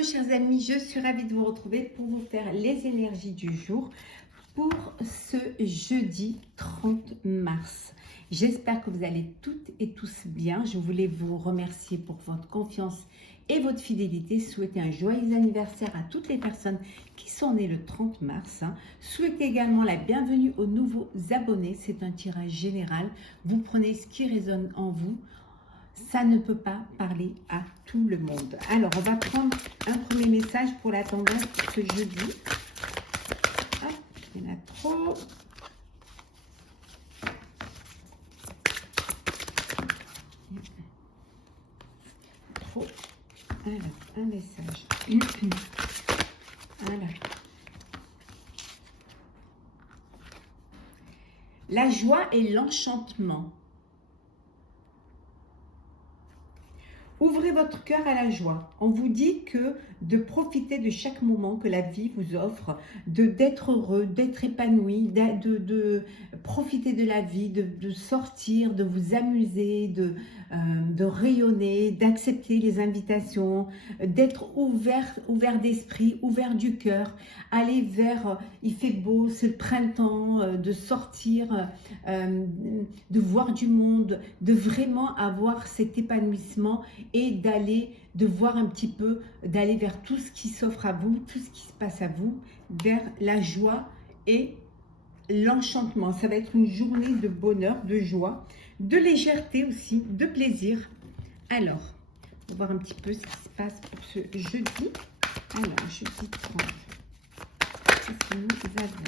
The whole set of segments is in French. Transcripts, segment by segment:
Hello chers amis, je suis ravie de vous retrouver pour vous faire les énergies du jour pour ce jeudi 30 mars. J'espère que vous allez toutes et tous bien. Je voulais vous remercier pour votre confiance et votre fidélité. Souhaiter un joyeux anniversaire à toutes les personnes qui sont nées le 30 mars. Souhaiter également la bienvenue aux nouveaux abonnés. C'est un tirage général. Vous prenez ce qui résonne en vous. Ça ne peut pas parler à tout le monde. Alors, on va prendre un premier message pour la tendance pour ce jeudi. Hop, il y en a trop. Trop. Alors, un message. Voilà. La joie et l'enchantement. Ouvrez votre cœur à la joie. On vous dit que de profiter de chaque moment que la vie vous offre, d'être heureux, d'être épanoui, de profiter de la vie, de sortir, de vous amuser, de rayonner, d'accepter les invitations, d'être ouvert d'esprit, ouvert du cœur, aller vers, il fait beau, c'est le printemps, de sortir, de voir du monde, de vraiment avoir cet épanouissement et de voir un petit peu, d'aller vers tout ce qui s'offre à vous, tout ce qui se passe à vous, vers la joie et l'enchantement. Ça va être une journée de bonheur, de joie, de légèreté aussi, de plaisir. Alors, on va voir un petit peu ce qui se passe pour ce jeudi. Alors, jeudi 30. Qu'est-ce que nous avons ?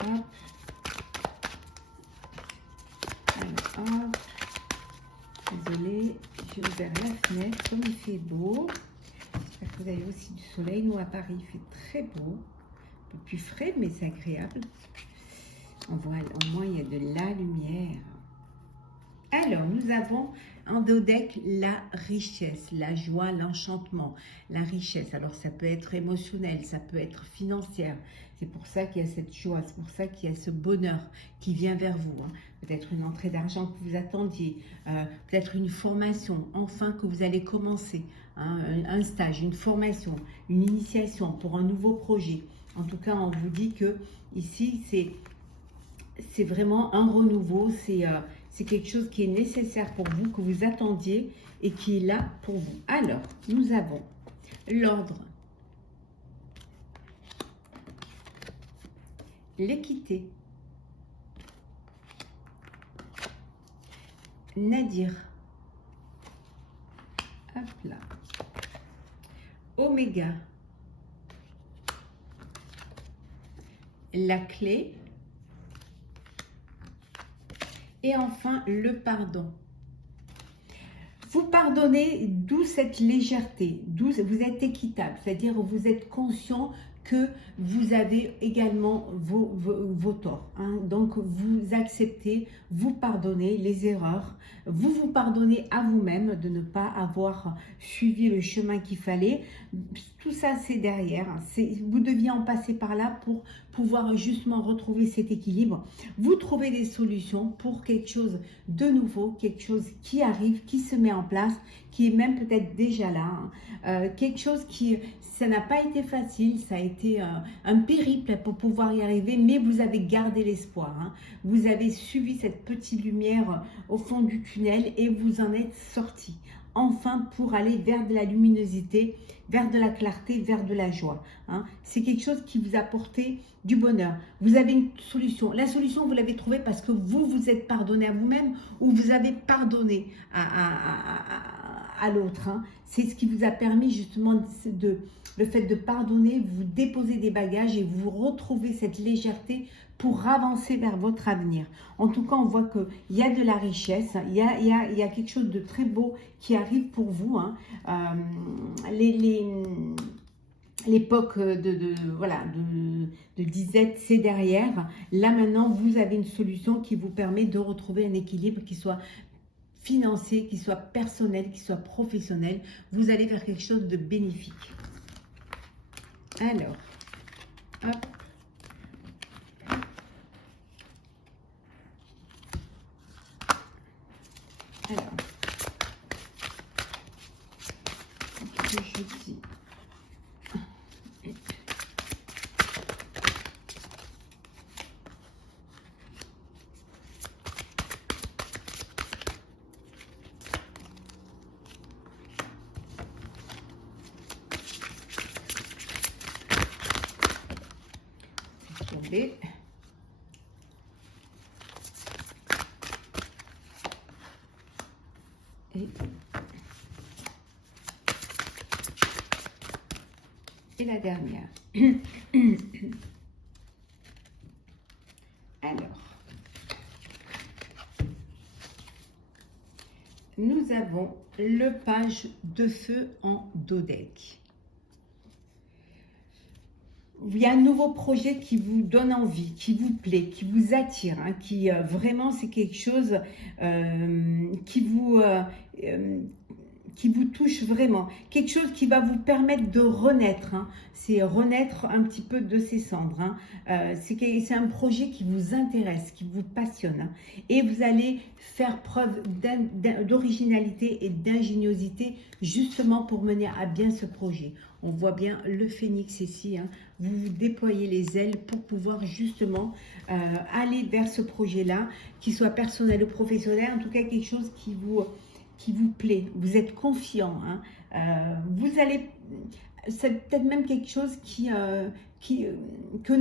Hop. Alors, hop. Désolée, j'ai ouvert la fenêtre, comme il fait beau. J'espère que vous avez aussi du soleil. Nous, à Paris, il fait très beau. Un peu plus frais, mais c'est agréable. On voit, au moins, il y a de la lumière. Alors, nous avons en dos deck la richesse, la joie, l'enchantement, la richesse. Alors, ça peut être émotionnel, ça peut être financière. C'est pour ça qu'il y a cette joie, c'est pour ça qu'il y a ce bonheur qui vient vers vous. Peut-être une entrée d'argent que vous attendiez, peut-être une formation, enfin que vous allez commencer, un stage, une formation, une initiation pour un nouveau projet. En tout cas, on vous dit que ici, c'est vraiment un renouveau, c'est quelque chose qui est nécessaire pour vous, que vous attendiez et qui est là pour vous. Alors, nous avons l'ordre, l'équité, Nadir, hop là, Oméga, la clé, et enfin le pardon. Vous pardonnez, d'où cette légèreté, d'où vous êtes équitable, c'est-à-dire vous êtes conscient que vous avez également vos torts. Donc vous acceptez, vous pardonnez les erreurs, vous pardonnez à vous-même de ne pas avoir suivi le chemin qu'il fallait. Tout ça c'est derrière, vous deviez en passer par là pour pouvoir justement retrouver cet équilibre. Vous trouvez des solutions pour quelque chose de nouveau, quelque chose qui arrive, qui se met en place, qui est même peut-être déjà là, quelque chose qui, ça n'a pas été facile, ça a été un périple pour pouvoir y arriver, mais vous avez gardé l'espoir, vous avez suivi cette petite lumière au fond du tunnel et vous en êtes sorti, enfin pour aller vers de la luminosité, vers de la clarté, vers de la joie. C'est quelque chose qui vous a apporté du bonheur. Vous avez une solution. La solution, vous l'avez trouvée parce que vous vous êtes pardonné à vous-même ou vous avez pardonné à l'autre. C'est ce qui vous a permis justement le fait de pardonner, vous déposez des bagages et vous retrouvez cette légèreté pour avancer vers votre avenir. En tout cas, on voit qu'il y a de la richesse, il y a quelque chose de très beau qui arrive pour vous. L'époque de disette, c'est derrière. Là, maintenant, vous avez une solution qui vous permet de retrouver un équilibre qui soit financier, qui soit personnel, qui soit professionnel. Vous allez vers quelque chose de bénéfique. Alors, hop. Alors, qu'est-ce que je dis? Tomber. Et la dernière. Alors, nous avons le page de feu en dos deck. Il y a un nouveau projet qui vous donne envie, qui vous plaît, qui vous attire, hein, qui vraiment c'est quelque chose qui vous touche vraiment, quelque chose qui va vous permettre de renaître, hein. C'est renaître un petit peu de ses cendres, hein. C'est un projet qui vous intéresse, qui vous passionne, hein. Et vous allez faire preuve d'originalité et d'ingéniosité justement pour mener à bien ce projet. On voit bien le phénix ici, hein. Vous déployez les ailes pour pouvoir justement aller vers ce projet-là, qu'il soit personnel ou professionnel, en tout cas quelque chose qui vous plaît, vous êtes confiant, hein. Vous allez, c'est peut-être même quelque chose que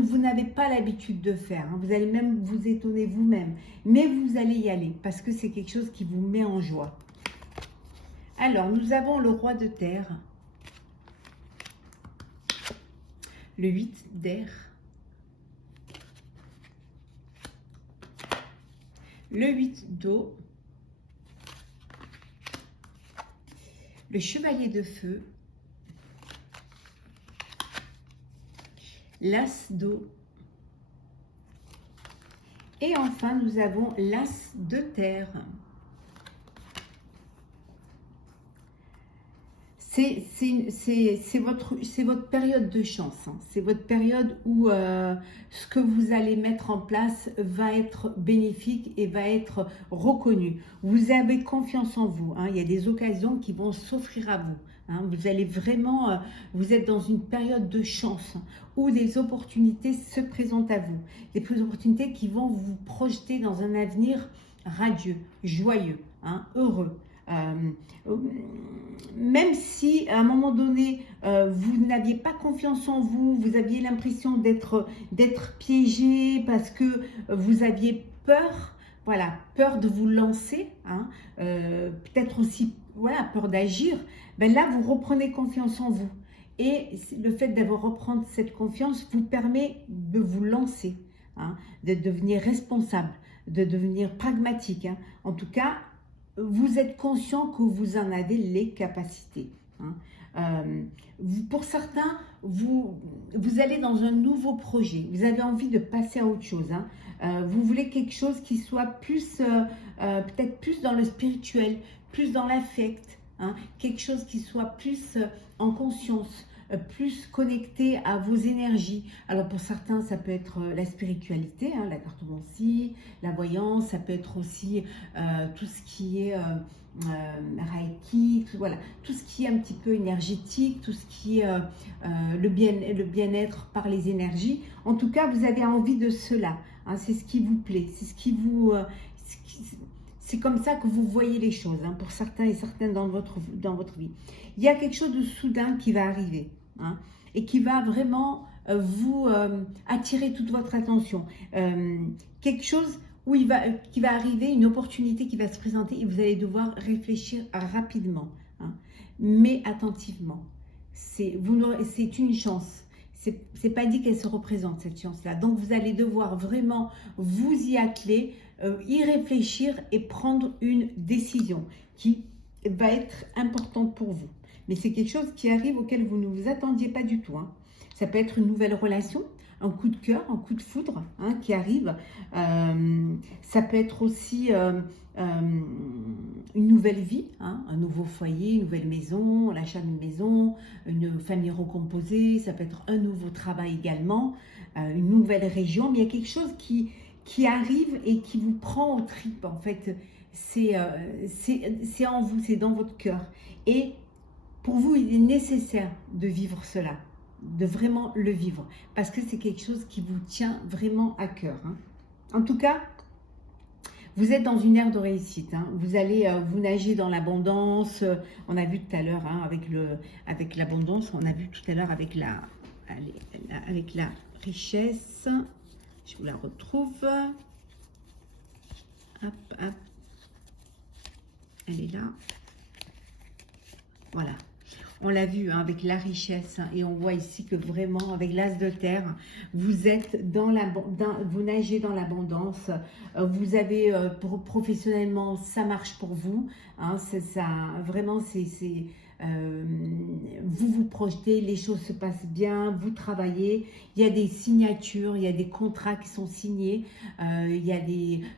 vous n'avez pas l'habitude de faire, hein. Vous allez même vous étonner vous-même, mais vous allez y aller parce que c'est quelque chose qui vous met en joie. Alors, nous avons le roi de terre, le 8 d'air, le 8 d'eau, le chevalier de feu, l'as d'eau, et enfin nous avons l'as de terre. C'est votre période de chance, hein. C'est votre période où ce que vous allez mettre en place va être bénéfique et va être reconnu. Vous avez confiance en vous, hein. Il y a des occasions qui vont s'offrir à vous, hein. Vous allez vraiment, vous êtes dans une période de chance, hein, où des opportunités se présentent à vous. Des opportunités qui vont vous projeter dans un avenir radieux, joyeux, hein, heureux. Même si à un moment donné vous n'aviez pas confiance en vous, vous aviez l'impression d'être piégé parce que vous aviez peur, voilà, peur de vous lancer, hein, peut-être aussi voilà, peur d'agir, ben là vous reprenez confiance en vous. Et le fait d'avoir reprendre cette confiance vous permet de vous lancer, hein, de devenir responsable, de devenir pragmatique, hein. En tout cas, vous êtes conscient que vous en avez les capacités, hein. Pour certains, vous allez dans un nouveau projet, vous avez envie de passer à autre chose, hein. Vous voulez quelque chose qui soit plus, peut-être plus dans le spirituel, plus dans l'affect, hein, quelque chose qui soit plus en conscience, plus connecté à vos énergies. Alors pour certains, ça peut être la spiritualité, hein, la cartomancie, la voyance, ça peut être aussi tout ce qui est Reiki, voilà, tout ce qui est un petit peu énergétique, tout ce qui est le bien-être par les énergies. En tout cas, vous avez envie de cela, hein, c'est ce qui vous plaît, c'est ce qui vous... c'est comme ça que vous voyez les choses, hein, pour certains et certaines dans votre vie. Il y a quelque chose de soudain qui va arriver, hein, et qui va vraiment vous attirer toute votre attention. Quelque chose où qui va arriver, une opportunité qui va se présenter et vous allez devoir réfléchir rapidement, hein, mais attentivement. C'est une chance. C'est pas dit qu'elle se représente, cette chance-là. Donc, vous allez devoir vraiment vous y atteler, y réfléchir et prendre une décision qui va être importante pour vous. Mais c'est quelque chose qui arrive auquel vous ne vous attendiez pas du tout, hein. Ça peut être une nouvelle relation, un coup de cœur, un coup de foudre, hein, qui arrive. Ça peut être aussi une nouvelle vie, hein, un nouveau foyer, une nouvelle maison, l'achat d'une maison, une famille recomposée. Ça peut être un nouveau travail également, une nouvelle région. Mais il y a quelque chose qui arrive et qui vous prend aux tripes, en fait. c'est en vous, c'est dans votre cœur. Et pour vous, il est nécessaire de vivre cela, de vraiment le vivre, parce que c'est quelque chose qui vous tient vraiment à cœur. Hein. En tout cas, vous êtes dans une ère de réussite. Hein. Vous allez vous nager dans l'abondance. On a vu tout à l'heure hein, avec l'abondance, on a vu tout à l'heure avec la richesse. Je vous la retrouve. Hop, hop. Elle est là. Voilà. On l'a vu hein, avec la richesse hein, et on voit ici que vraiment avec l'as de terre, vous êtes vous nagez dans l'abondance. Vous avez professionnellement, ça marche pour vous. Hein, vraiment, vous vous projetez, les choses se passent bien, vous travaillez, il y a des signatures, il y a des contrats qui sont signés,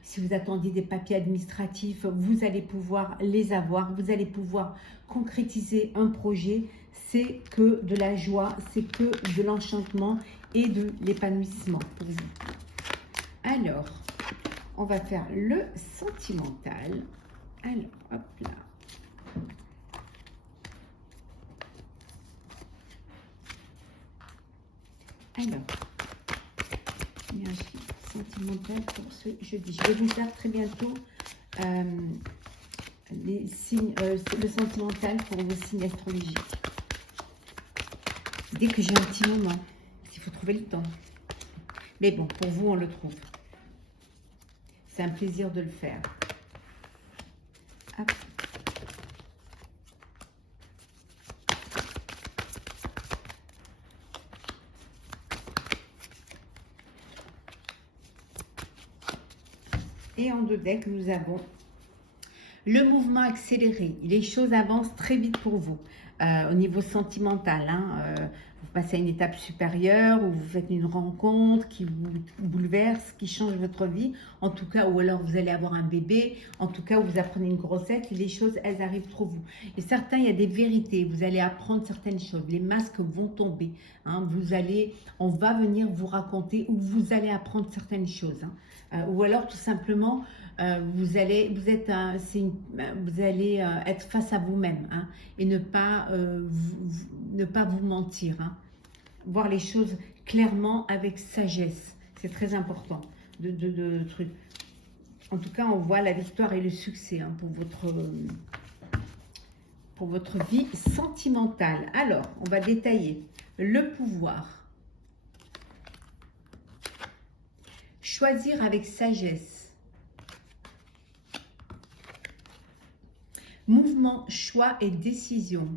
si vous attendiez des papiers administratifs, vous allez pouvoir les avoir, vous allez pouvoir concrétiser un projet, c'est que de la joie, c'est que de l'enchantement et de l'épanouissement pour vous. Alors, on va faire le sentimental. Alors, hop là. Alors, énergie sentimentale pour ce jeudi. Je vais vous faire très bientôt les signes, le sentimental pour vos signes astrologiques. Dès que j'ai un petit moment, il faut trouver le temps. Mais bon, pour vous, on le trouve. C'est un plaisir de le faire. Hop. Et en deux decks, nous avons le mouvement accéléré. Les choses avancent très vite pour vous. Au niveau sentimental, hein, vous passez à une étape supérieure ou vous faites une rencontre qui vous bouleverse, qui change votre vie. En tout cas, ou alors vous allez avoir un bébé. En tout cas, vous apprenez une grossesse. Les choses, elles arrivent pour vous. Et certains, il y a des vérités. Vous allez apprendre certaines choses. Les masques vont tomber. Hein, on va venir vous raconter ou vous allez apprendre certaines choses. Hein. Ou alors, tout simplement, vous allez être face à vous-même hein, et ne pas vous mentir. Hein. Voir les choses clairement avec sagesse. C'est très important de truc. En tout cas, on voit la victoire et le succès hein, pour votre vie sentimentale. Alors, on va détailler le pouvoir. Choisir avec sagesse. Mouvement, choix et décision.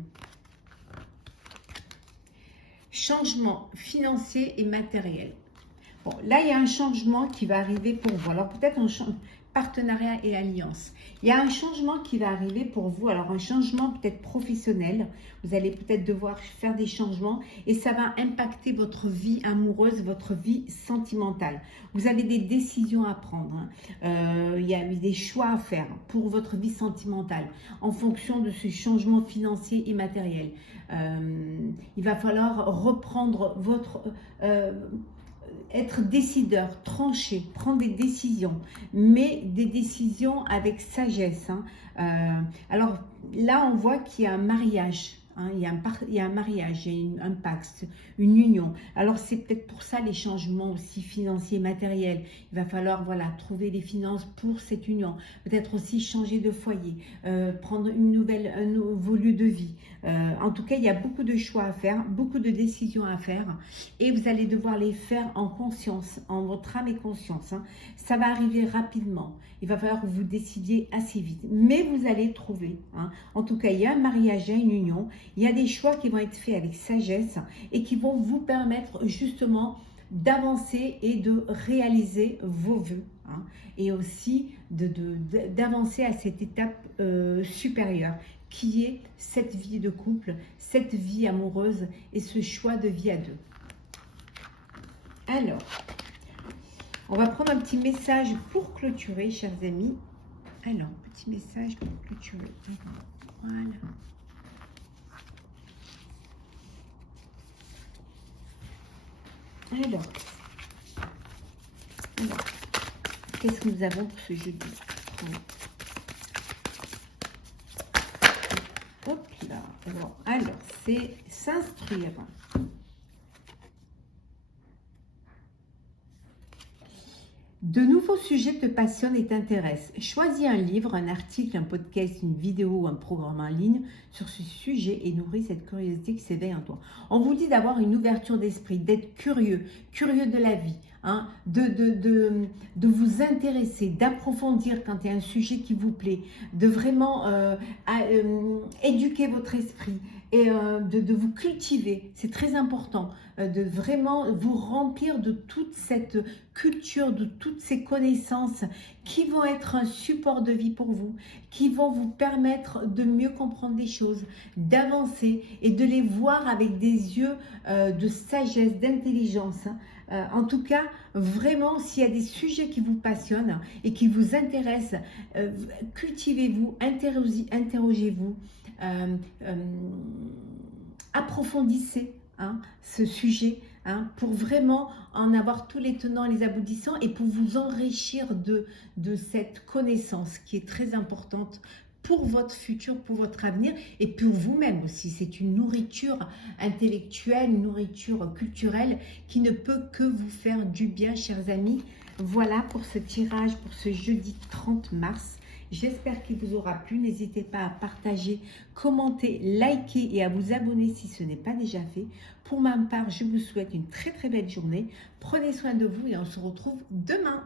Changement financier et matériel. Bon, là, il y a un changement qui va arriver pour vous. Alors, peut-être un partenariat et alliance. Il y a un changement qui va arriver pour vous. Alors, un changement peut-être professionnel. Vous allez peut-être devoir faire des changements et ça va impacter votre vie amoureuse, votre vie sentimentale. Vous avez des décisions à prendre. Hein. Il y a des choix à faire pour votre vie sentimentale en fonction de ce changement financier et matériel. Il va falloir reprendre être décideur, trancher, prendre des décisions, mais des décisions avec sagesse. Hein. Alors là, on voit qu'il y a un mariage. Hein, il y a un mariage, il y a un pacte, une union. Alors c'est peut-être pour ça les changements aussi financiers, matériels. Il va falloir voilà, trouver les finances pour cette union. Peut-être aussi changer de foyer, prendre un nouveau lieu de vie. En tout cas, il y a beaucoup de choix à faire, beaucoup de décisions à faire. Et vous allez devoir les faire en conscience, en votre âme et conscience. Hein. Ça va arriver rapidement. Il va falloir que vous décidiez assez vite. Mais vous allez trouver. Hein. En tout cas, il y a un mariage, il y a une union. Il y a des choix qui vont être faits avec sagesse et qui vont vous permettre justement d'avancer et de réaliser vos vœux. Hein, et aussi d'avancer à cette étape supérieure qui est cette vie de couple, cette vie amoureuse et ce choix de vie à deux. Alors, on va prendre un petit message pour clôturer, chers amis. Alors, petit message pour clôturer. Voilà. Alors, qu'est-ce que nous avons pour ce jeudi? Hop là. Alors c'est s'instruire. De nouveaux sujets te passionnent et t'intéressent. Choisis un livre, un article, un podcast, une vidéo ou un programme en ligne sur ce sujet et nourris cette curiosité qui s'éveille en toi. On vous dit d'avoir une ouverture d'esprit, d'être curieux, curieux de la vie, hein, de vous intéresser, d'approfondir quand il y a un sujet qui vous plaît, de vraiment éduquer votre esprit et de vous cultiver. C'est très important de vraiment vous remplir de toute cette culture, de toutes ces connaissances qui vont être un support de vie pour vous, qui vont vous permettre de mieux comprendre les choses, d'avancer et de les voir avec des yeux de sagesse, d'intelligence. En tout cas, vraiment, s'il y a des sujets qui vous passionnent et qui vous intéressent, cultivez-vous, interrogez-vous, approfondissez ce sujet, pour vraiment en avoir tous les tenants et les aboutissants et pour vous enrichir de cette connaissance qui est très importante pour votre futur, pour votre avenir et pour vous-même aussi. C'est une nourriture intellectuelle, une nourriture culturelle qui ne peut que vous faire du bien, chers amis. Voilà pour ce tirage pour ce jeudi 30 mars. J'espère qu'il vous aura plu. N'hésitez pas à partager, commenter, liker et à vous abonner si ce n'est pas déjà fait. Pour ma part, je vous souhaite une très très belle journée. Prenez soin de vous et on se retrouve demain.